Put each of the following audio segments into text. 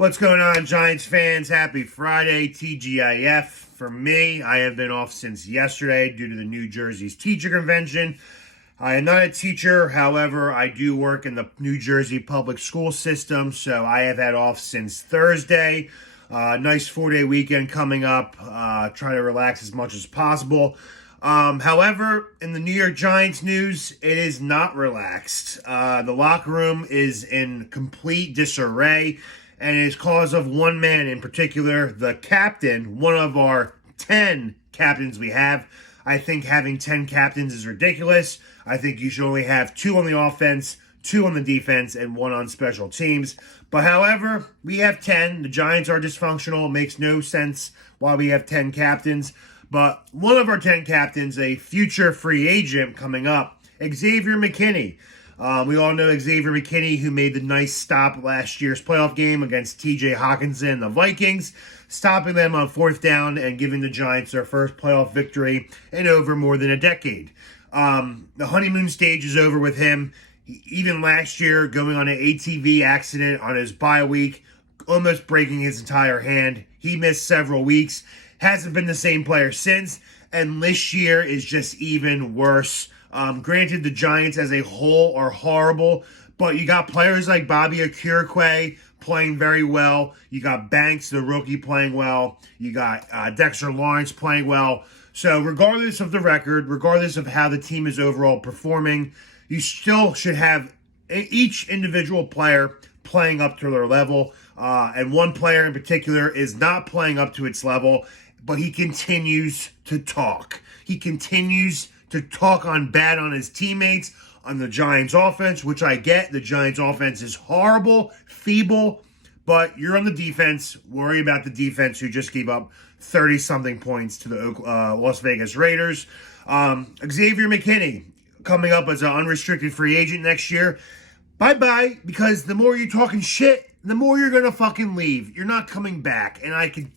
What's going on, Giants fans? Happy Friday, TGIF. For me, I have been off since yesterday due to the New Jersey's teacher convention. I am not a teacher, however, I do work in the New Jersey public school system, so I have had off since Thursday. Nice 4-day weekend coming up. Try to relax as much as possible. However, in the New York Giants news, it is not relaxed. The locker room is in complete disarray, and it is cause of one man in particular, the captain, one of our 10 captains we have. I think having 10 captains is ridiculous. I think you should only have 2 on the offense, 2 on the defense, and 1 on special teams. But however, we have 10. The Giants are dysfunctional. It makes no sense why we have 10 captains. But one of our 10 captains, a future free agent coming up, Xavier McKinney. We all know Xavier McKinney, who made the nice stop last year's playoff game against T.J. Hockenson and the Vikings, stopping them on 4th down and giving the Giants their first playoff victory in over more than a decade. The honeymoon stage is over with him. Even last year, going on an ATV accident on his bye week, almost breaking his entire hand. He missed several weeks. Hasn't been the same player since, and this year is just even worse. Granted, the Giants as a whole are horrible, but you got players like Bobby Okereke playing very well. You got Banks, the rookie, playing well. You got Dexter Lawrence playing well. So regardless of the record, regardless of how the team is overall performing, you still should have each individual player playing up to their level. And one player in particular is not playing up to its level, but he continues to talk. He continues to talk bad on his teammates, on the Giants offense, which I get. The Giants offense is horrible, feeble, but you're on the defense. Worry about the defense who just gave up 30-something points to the Las Vegas Raiders. Xavier McKinney coming up as an unrestricted free agent next year. Bye-bye, because the more you're talking shit, the more you're going to fucking leave. You're not coming back. And I can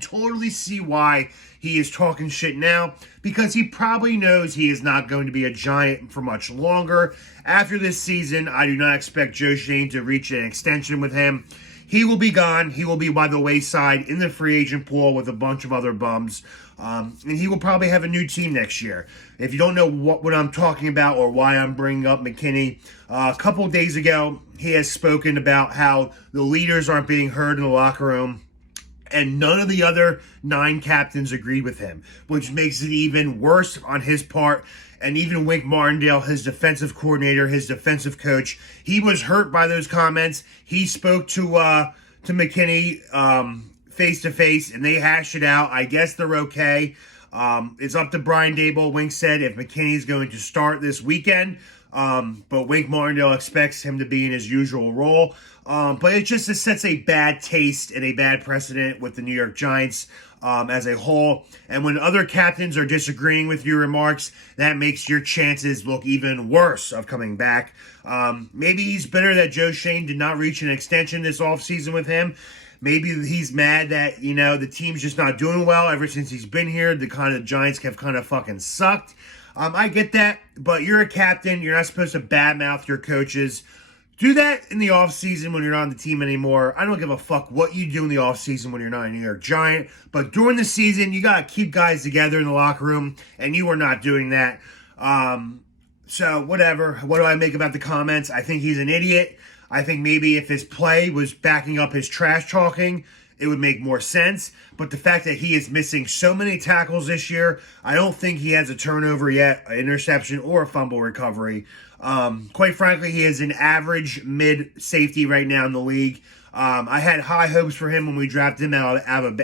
totally see why he is talking shit now, because he probably knows he is not going to be a Giant for much longer. After this season, I do not expect Joe Schoen to reach an extension with him. He will be gone. He will be by the wayside in the free agent pool with a bunch of other bums. And he will probably have a new team next year. If you don't know what I'm talking about or why I'm bringing up McKinney, a couple of days ago, he has spoken about how the leaders aren't being heard in the locker room. And none of the other 9 captains agreed with him, which makes it even worse on his part. And even Wink Martindale, his defensive coordinator, his defensive coach, he was hurt by those comments. He spoke to McKinney face-to-face, and they hashed it out. I guess they're okay. It's up to Brian Daboll. Wink said if McKinney's going to start this weekend, but Wink Martindale expects him to be in his usual role. But it sets a bad taste and a bad precedent with the New York Giants as a whole. And when other captains are disagreeing with your remarks, that makes your chances look even worse of coming back. Maybe he's bitter that Joe Schoen did not reach an extension this offseason with him. Maybe he's mad that, the team's just not doing well ever since he's been here. The Giants have kind of fucking sucked. I get that, but you're a captain. You're not supposed to badmouth your coaches. Do that in the offseason when you're not on the team anymore. I don't give a fuck what you do in the offseason when you're not a New York Giant. But during the season, you got to keep guys together in the locker room, and you are not doing that. So, whatever. What do I make about the comments? I think he's an idiot. I think maybe if his play was backing up his trash talking, it would make more sense. But the fact that he is missing so many tackles this year, I don't think he has a turnover yet, an interception, or a fumble recovery. Quite frankly, he is an average mid-safety right now in the league. I had high hopes for him when we drafted him out of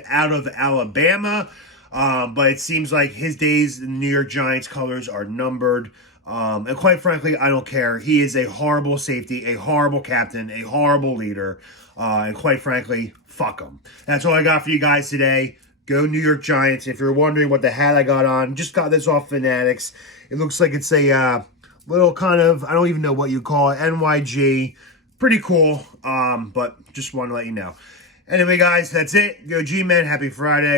Alabama. But it seems like his days in the New York Giants colors are numbered. And quite frankly, I don't care. He is a horrible safety, a horrible captain, a horrible leader. And quite frankly, fuck him. That's all I got for you guys today. Go New York Giants. If you're wondering what the hat I got on, just got this off Fanatics. It looks like it's a little kind of, I don't even know what you call it, NYG. Pretty cool, but just want to let you know. Anyway, guys, that's it. Go G-Men. Happy Friday.